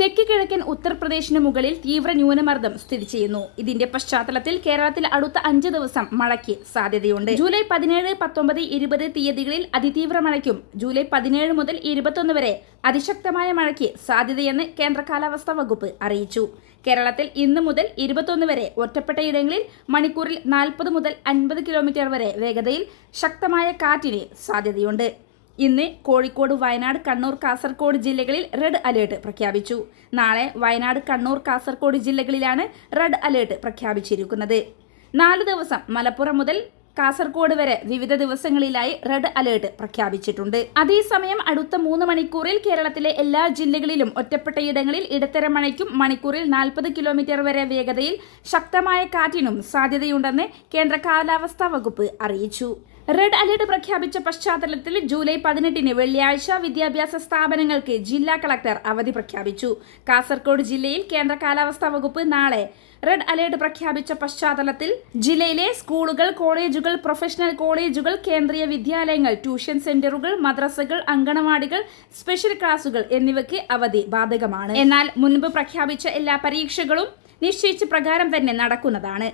തെക്ക് കിഴക്കൻ ഉത്തർപ്രദേശിന് മുകളിൽ തീവ്ര ന്യൂനമർദ്ദം സ്ഥിതി ചെയ്യുന്നു. ഇതിന്റെ പശ്ചാത്തലത്തിൽ കേരളത്തിൽ അടുത്ത അഞ്ച് ദിവസം മഴയ്ക്ക് സാധ്യതയുണ്ട്. ജൂലൈ പതിനേഴ് പത്തൊമ്പത് ഇരുപത് തീയതികളിൽ അതിതീവ്ര മഴയ്ക്കും ജൂലൈ പതിനേഴ് മുതൽ ഇരുപത്തൊന്ന് വരെ അതിശക്തമായ മഴയ്ക്ക് സാധ്യതയെന്ന് കേന്ദ്ര കാലാവസ്ഥാ വകുപ്പ് അറിയിച്ചു. കേരളത്തിൽ ഇന്ന് മുതൽ ഇരുപത്തൊന്ന് വരെ ഒറ്റപ്പെട്ടയിടങ്ങളിൽ മണിക്കൂറിൽ നാൽപ്പത് മുതൽ അൻപത് കിലോമീറ്റർ വരെ വേഗതയിൽ ശക്തമായ കാറ്റിന് സാധ്യതയുണ്ട്. ഇന്ന് കോഴിക്കോട് വയനാട് കണ്ണൂർ കാസർഗോഡ് ജില്ലകളിൽ റെഡ് അലേർട്ട് പ്രഖ്യാപിച്ചു. നാളെ വയനാട് കണ്ണൂർ കാസർഗോഡ് ജില്ലകളിലാണ് റെഡ് അലേർട്ട് പ്രഖ്യാപിച്ചിരിക്കുന്നത്. നാല് ദിവസം മലപ്പുറം മുതൽ കാസർഗോഡ് വരെ വിവിധ ദിവസങ്ങളിലായി റെഡ് അലേർട്ട് പ്രഖ്യാപിച്ചിട്ടുണ്ട്. അതേസമയം അടുത്ത മൂന്ന് മണിക്കൂറിൽ കേരളത്തിലെ എല്ലാ ജില്ലകളിലും ഒറ്റപ്പെട്ടയിടങ്ങളിൽ ഇടത്തരം മഴയ്ക്കും മണിക്കൂറിൽ നാൽപ്പത് കിലോമീറ്റർ വരെ വേഗതയിൽ ശക്തമായ കാറ്റിനും സാധ്യതയുണ്ടെന്ന് കേന്ദ്ര കാലാവസ്ഥാ വകുപ്പ് അറിയിച്ചു. റെഡ് അലേർട്ട് പ്രഖ്യാപിച്ച പശ്ചാത്തലത്തിൽ ജൂലൈ പതിനെട്ടിന് വെള്ളിയാഴ്ച വിദ്യാഭ്യാസ സ്ഥാപനങ്ങൾക്ക് ജില്ലാ കളക്ടർ അവധി പ്രഖ്യാപിച്ചു. കാസർഗോഡ് ജില്ലയിൽ കേന്ദ്ര കാലാവസ്ഥാ വകുപ്പ് നാളെ റെഡ് അലേർട്ട് പ്രഖ്യാപിച്ച പശ്ചാത്തലത്തിൽ ജില്ലയിലെ സ്കൂളുകൾ പ്രൊഫഷണൽ കോളേജുകൾ കേന്ദ്രീയ വിദ്യാലയങ്ങൾ ട്യൂഷൻ സെന്ററുകൾ മദ്രസകൾ അങ്കണവാടികൾ സ്പെഷ്യൽ ക്ലാസുകൾ എന്നിവയ്ക്ക് അവധി ബാധകമാണ്. എന്നാൽ മുൻപ് പ്രഖ്യാപിച്ച എല്ലാ പരീക്ഷകളും നിശ്ചയിച്ച പ്രകാരം തന്നെ നടക്കുന്നതാണ്.